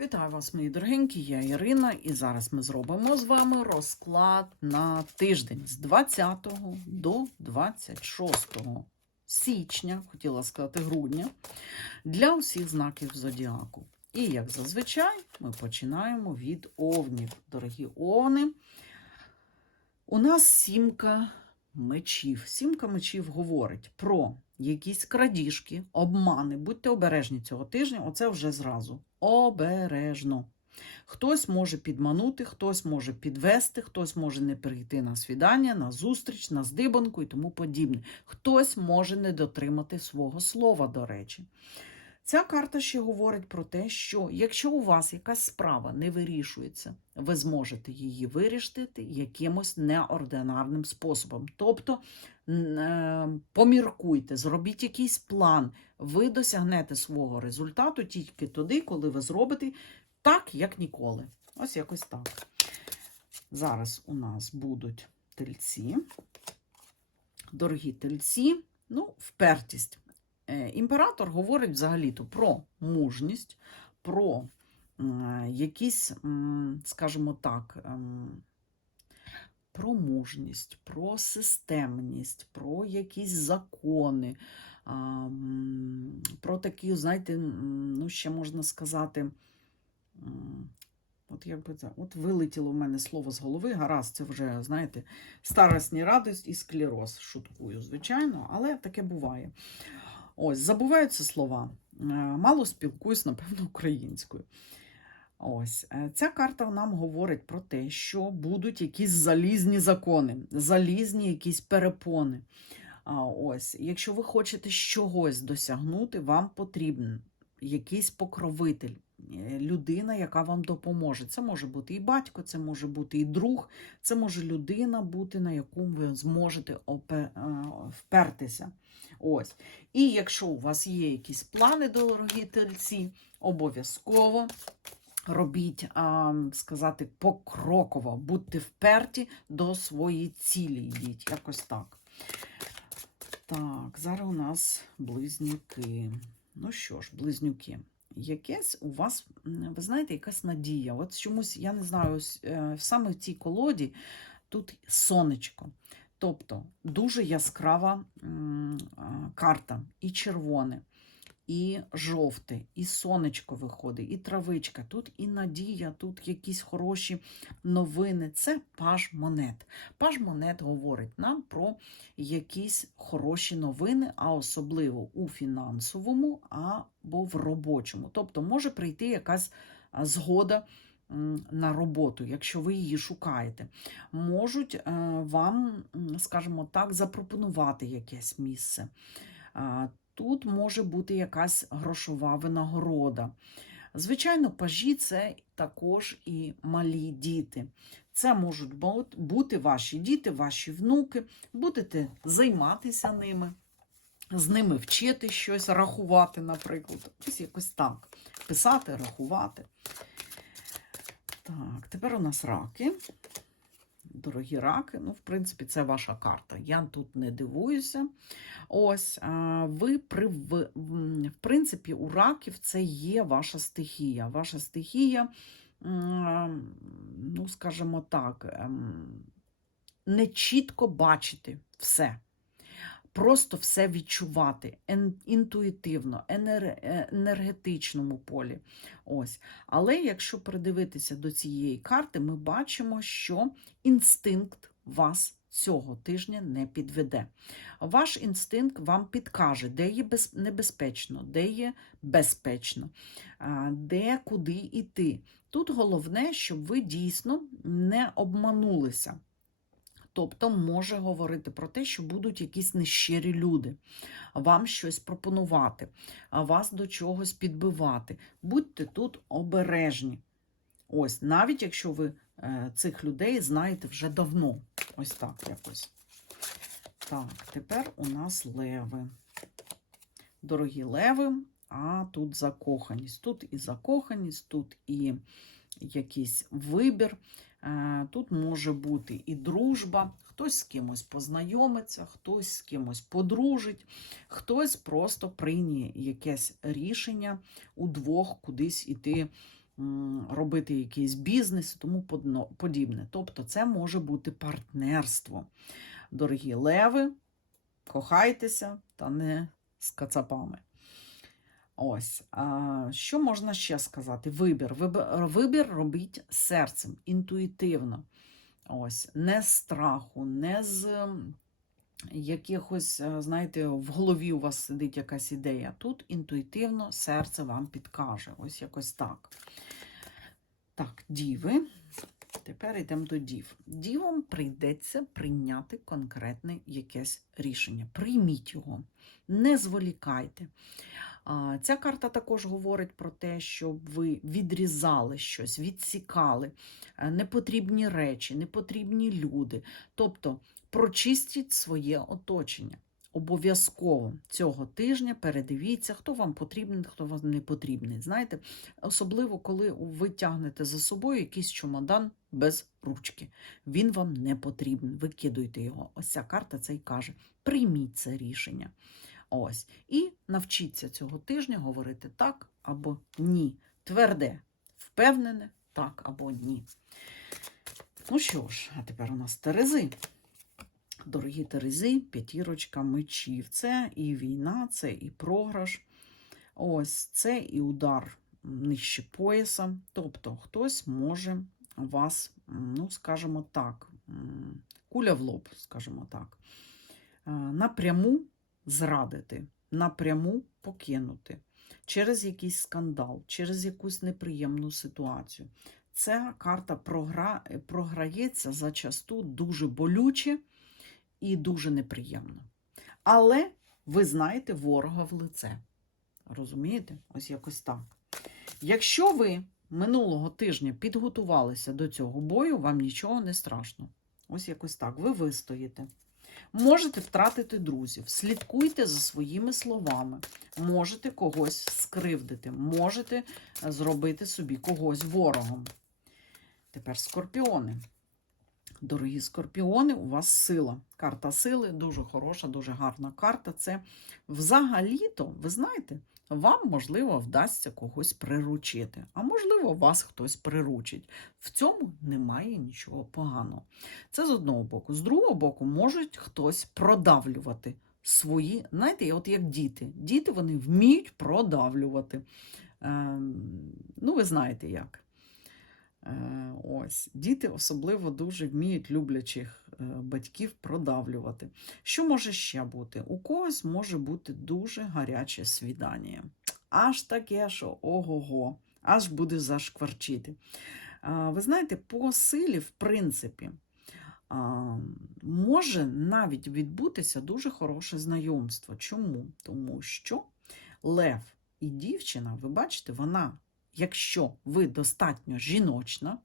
Вітаю вас, мої дорогенькі, я Ірина, і зараз ми зробимо з вами розклад на тиждень з 20 до 26 січня, хотіла сказати грудня, для усіх знаків зодіаку. І, як зазвичай, ми починаємо від овнів. Дорогі овни, у нас сімка мечів. Сімка мечів говорить про якісь крадіжки, обмани. Будьте обережні цього тижня, оце вже зразу. Обережно. Хтось може підманути, хтось може підвести, хтось може не прийти на свідання, на зустріч, на здибанку і тому подібне. Хтось може не дотримати свого слова, до речі. Ця карта ще говорить про те, що якщо у вас якась справа не вирішується, ви зможете її вирішити якимось неординарним способом. Тобто е, поміркуйте, зробіть якийсь план, ви досягнете свого результату тільки тоді, коли ви зробите так, як ніколи. Ось якось так. Зараз у нас будуть тельці. Дорогі тельці, ну, впертість. Е, Імператор говорить взагалі-то про мужність, про якісь, скажімо так, ем, про мужність, про системність, про якісь закони, про такі, знаєте, ну, ще можна сказати. От як би це, от вилетіло в мене слово з голови, гаразд, це вже, знаєте, старосні радость і склероз. Шуткую, звичайно, але таке буває. Ось, забуваються слова. Е, Мало спілкуюсь, напевно, українською. Ось, е, ця карта нам говорить про те, що будуть якісь залізні закони, залізні якісь перепони. Ось, якщо ви хочете чогось досягнути, вам потрібен якийсь покровитель, людина, яка вам допоможе. Це може бути і батько, це може бути і друг, це може людина бути, на яку ви зможете е, впертися. Ось. І якщо у вас є якісь плани, дорогі тельці, обов'язково робіть, а, сказати, покроково, будьте вперті до своєї цілі. Йдіть, якось так. Так, зараз у нас близнюки. Ну що ж, близнюки. Якесь у вас, ви знаєте, якась надія. От чомусь, я не знаю, ось, е, саме в цій колоді тут сонечко. Тобто дуже яскрава карта, і червоне, і жовте, і сонечко виходить, і травичка. Тут і надія, тут якісь хороші новини. Це паж монет. Паж монет говорить нам про якісь хороші новини, а особливо у фінансовому або в робочому. Тобто може прийти якась згода на роботу, якщо ви її шукаєте. Можуть е, вам, скажімо так, запропонувати якесь місце. Тут може бути якась грошова винагорода. Звичайно, пажі це також і малі діти. Це можуть бути ваші діти, ваші внуки. Будете займатися ними, з ними вчити щось, рахувати, наприклад. Ось якось так. Писати, рахувати. Так, тепер у нас раки. Дорогі раки, ну, в принципі, це ваша карта. Я тут не дивуюся. Ось, ви в, принципі, у раків це є ваша стихія. Ваша стихія, ну, скажімо так, ем, не чітко бачити все. Просто все відчувати інтуїтивно, е, енергетичному полі. Ось. Але якщо придивитися до цієї карти, ми бачимо, що інстинкт вас цього тижня не підведе. Ваш інстинкт вам підкаже, де є небезпечно, де є безпечно, де куди йти. Тут головне, щоб ви дійсно не обманулися. Тобто може говорити про те, що будуть якісь нещирі люди, вам щось пропонувати, вас до чогось підбивати. Будьте тут обережні. Ось, навіть якщо ви е, цих людей знаєте вже давно. Ось так якось. Так, тепер у нас леви. Дорогі леви, а тут закоханість. Тут і закоханість, тут і якийсь вибір. Е, Тут може бути і дружба, хтось з кимось познайомиться, хтось з кимось подружить, хтось просто прийняє якесь рішення удвох кудись іти робити якийсь бізнес і тому подібне. Тобто, це може бути партнерство. Дорогі леви, кохайтеся та не з кацапами. Ось, а, що можна ще сказати? Вибір. Вибір, робіть серцем, інтуїтивно. Ось, не з страху, не з якихось, е, знаєте, в голові у вас сидить якась ідея. Тут інтуїтивно серце вам підкаже. Ось якось так. Так, діви. Тепер йдемо до дів. Дівам прийдеться прийняти конкретне якесь рішення. Прийміть його, не зволікайте. Ця карта також говорить про те, щоб ви відрізали щось, відсікали е, непотрібні речі, непотрібні люди. Тобто прочистіть своє оточення. Обов'язково цього тижня передивіться, хто вам потрібен, хто вам не потрібний. Знаєте, особливо, коли ви тягнете за собою якийсь чемодан без ручки. Він вам не потрібен. Викидуйте його. Ось ця карта це й каже: прийміть це рішення. Ось. І навчіться цього тижня говорити так або ні. Тверде, впевнене, так або ні. Ну що ж, а тепер у нас Терези. Дорогі Терези, п'ятірочка мечів. Це і війна, це і програш. Ось це і удар нижче пояса. Тобто хтось може вас, ну, скажімо так, куля в лоб, скажімо так, е, напряму зрадити, напряму покинути через якийсь скандал, через якусь неприємну ситуацію. Ця карта програ... програється зачасту дуже болюче і дуже неприємно. Але ви знаєте ворога в лице. Розумієте? Ось якось так. Якщо ви минулого тижня підготувалися до цього бою, вам нічого не страшно. Ось якось так. Ви вистоїте. Можете втратити друзів, слідкуйте за своїми словами, можете когось скривдити, можете е, зробити собі когось ворогом. Тепер скорпіони. Дорогі скорпіони, у вас сила. Карта сили дуже хороша, дуже гарна карта. Це взагалі-то, ви знаєте, вам, можливо, вдасться когось приручити, а можливо, вас хтось приручить. В цьому немає нічого поганого. Це з одного боку. З другого боку, можуть хтось продавлювати свої, знаєте, от як діти. Діти вони вміють продавлювати. Е, ну, ви знаєте як. Е, Ось, діти особливо дуже вміють люблячих е, батьків продавлювати. Що може ще бути? У когось може бути дуже гаряче свідання. Аж таке, що ого-го, аж буде зашкварчити. Ви знаєте, по силі, в принципі, може навіть відбутися дуже хороше знайомство. Чому? Тому що лев і дівчина, ви бачите, вона якщо ви достатньо жіночна,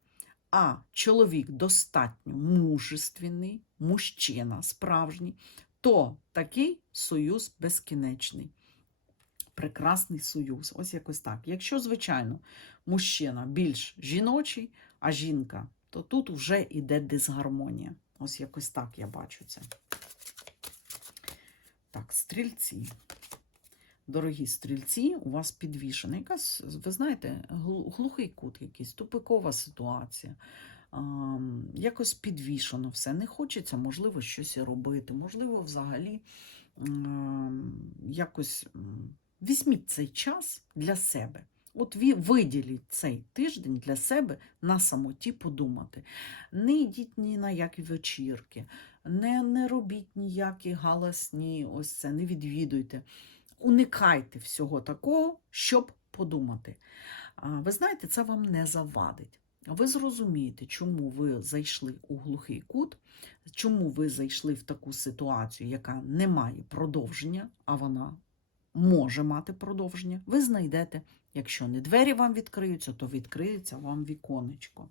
а чоловік достатньо мужественний, мужчина справжній, то такий союз безкінечний. Прекрасний союз. Ось якось так. Якщо, звичайно, мужчина більш жіночий, а жінка, то тут вже йде дисгармонія. Ось якось так я бачу це. Так, стрільці. Дорогі стрільці, у вас підвішена якась, ви знаєте, глухий кут якийсь, тупикова ситуація. Якось підвішено все. Не хочеться, можливо, щось робити. Можливо, взагалі якось візьміть цей час для себе. От ви виділіть цей тиждень для себе на самоті подумати. Не йдіть ні на які вечірки, не, не робіть ніякі галасні, ось це, не відвідуйте уникайте всього такого, щоб подумати. Ви знаєте, це вам не завадить. Ви зрозумієте, чому ви зайшли у глухий кут, чому ви зайшли в таку ситуацію, яка не має продовження, а вона може мати продовження. Ви знайдете, якщо не двері вам відкриються, то відкриється вам віконечко.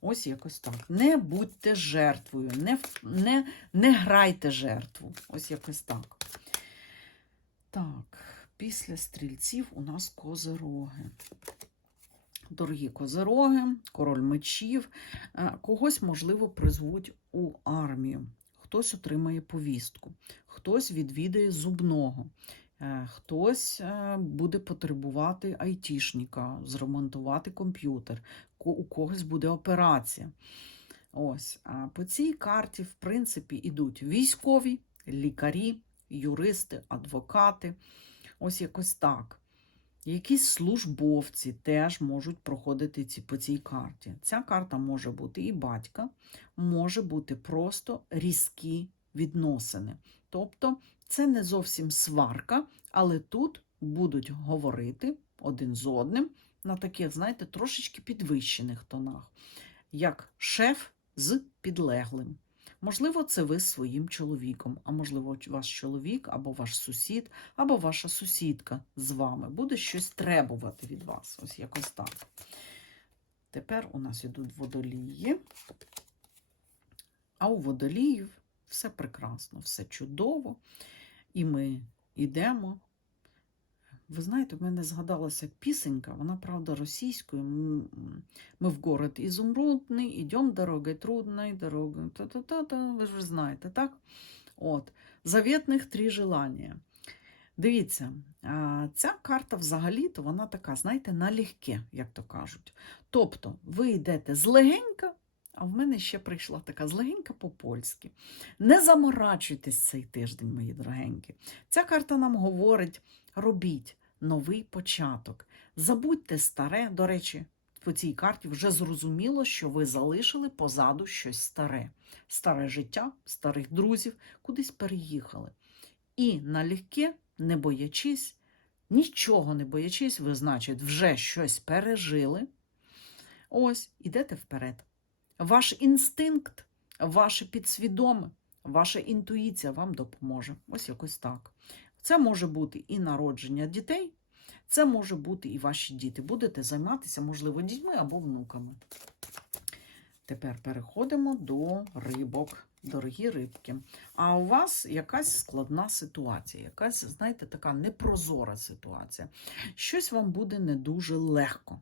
Ось якось так. Не будьте жертвою, не, не, не грайте жертву. Ось якось так. Так, після стрільців у нас козироги. Дорогі козироги, король мечів, е, когось, можливо, призвуть у армію, хтось отримає повістку, хтось відвідає зубного. Е, Хтось е, буде потребувати айтішника, зремонтувати комп'ютер, у когось буде операція. Ось, по цій карті, в принципі, ідуть військові, лікарі, юристи, адвокати. Ось якось так. Якісь службовці теж можуть проходити ці, по цій карті. Ця карта може бути і батька, може бути просто різкі відносини. Тобто це не зовсім сварка, але тут будуть говорити один з одним на таких, знаєте, трошечки підвищених тонах, як шеф з підлеглим. Можливо, це ви з своїм чоловіком, а можливо, ваш чоловік або ваш сусід, або ваша сусідка з вами буде щось требувати від вас. Ось якось так. Тепер у нас ідуть водолії. А у водоліїв все прекрасно, все чудово. І ми йдемо. Ви знаєте, в мене згадалася пісенька, вона, правда, російською. Ми в город Ізумрудний, ідемо дорогою трудною, дорогою та-та-та-та, ви ж знаєте, так? От. Заветних три желання. Дивіться, ця карта взагалі-то вона така, знаєте, налегке, як то кажуть. Тобто, ви йдете злегенька, а в мене ще прийшла така злегенька по-польськи. Не заморачуйтесь цей тиждень, мої дорогенькі. Ця карта нам говорить: робіть новий початок. Забудьте старе. До речі, по цій карті вже зрозуміло, що ви залишили позаду щось старе. Старе життя, старих друзів, кудись переїхали. І налегке, не боячись, нічого не боячись, ви, значить, вже щось пережили. Ось, ідете вперед. Ваш інстинкт, ваше підсвідоме, ваша інтуїція вам допоможе. Ось якось так. Це може бути і народження дітей, це може бути і ваші діти. Будете займатися, можливо, дітьми або внуками. Тепер переходимо до рибок, дорогі рибки. А у вас якась складна ситуація, якась, знаєте, така непрозора ситуація. Щось вам буде не дуже легко.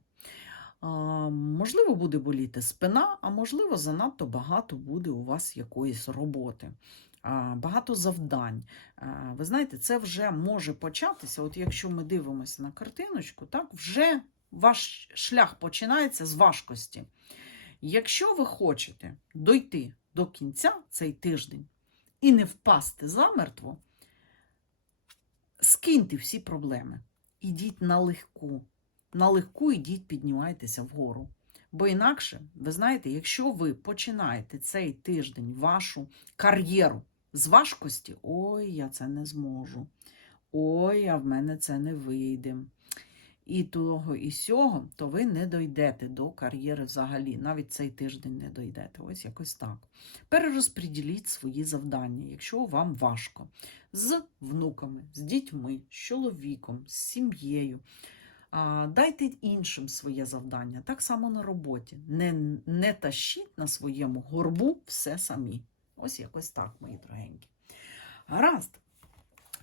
Можливо, буде боліти спина, а можливо, занадто багато буде у вас якоїсь роботи. Багато завдань. Ви знаєте, це вже може початися. От якщо ми дивимося на картиночку, так вже ваш шлях починається з важкості. Якщо ви хочете дойти до кінця цей тиждень і не впасти замертво, скиньте всі проблеми. Ідіть на легку. На легку ідіть, піднімайтеся вгору. Бо інакше, ви знаєте, якщо ви починаєте цей тиждень вашу кар'єру з важкості, ой, я це не зможу. Ой, а в мене це не вийде. І того, і сього, то ви не дойдете до кар'єри взагалі. Навіть цей тиждень не дойдете. Ось якось так. Перерозподіліть свої завдання, якщо вам важко. З внуками, з дітьми, з чоловіком, з сім'єю. Дайте іншим своє завдання, так само на роботі. Не, не тащіть на своєму горбу все самі. Ось якось так, мої дорогенькі. Гаразд.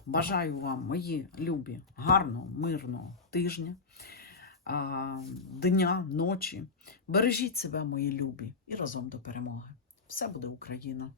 Бажаю вам, мої любі, гарного, мирного тижня, дня, ночі. Бережіть себе, мої любі, і разом до перемоги. Все буде Україна!